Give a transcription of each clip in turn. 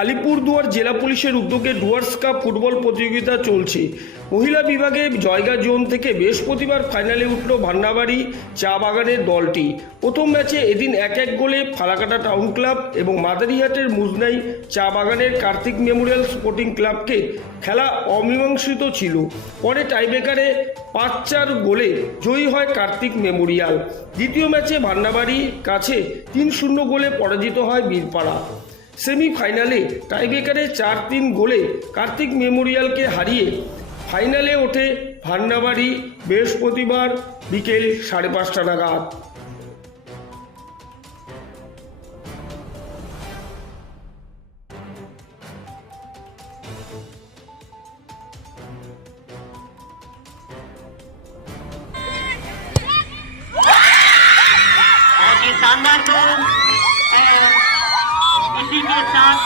আলিপুরদুয়ার জেলা পুলিশের উদ্যোগে ডুয়ার্স কাপ ফুটবল প্রতিযোগিতা চলছে। মহিলা বিভাগে জয়গা জোন থেকে বৃহস্পতিবার ফাইনালে উঠল ভান্নাবাড়ি চা বাগানের দলটি। প্রথম ম্যাচে এদিন এক এক গোলে ফালাকাটা টাউন ক্লাব এবং মাদারিহাটের মুজনাই চা বাগানের কার্তিক মেমোরিয়াল স্পোর্টিং ক্লাবকে খেলা অমীমাংসিত ছিল। পরে টাইব্রেকারে পাঁচ চার গোলে জয়ী হয় কার্তিক মেমোরিয়াল। দ্বিতীয় ম্যাচে ভান্নাবাড়ি কাছে তিন শূন্য গোলে পরাজিত হয় বীরপাড়া। সেমিফাইনালে টাইব্রেকারে চার তিন গোলে কার্তিক মেমোরিয়ালকে হারিয়ে ফাইনালে ওঠে ভান্নাবাড়ি বৃহস্পতিবার বিকেল সাড়ে পাঁচটা নাগাদ। দিকে টান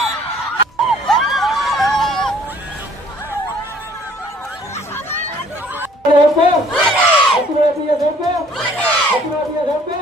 আপনারা দিয়ে ধরবে আপনারা দিয়ে ধরবে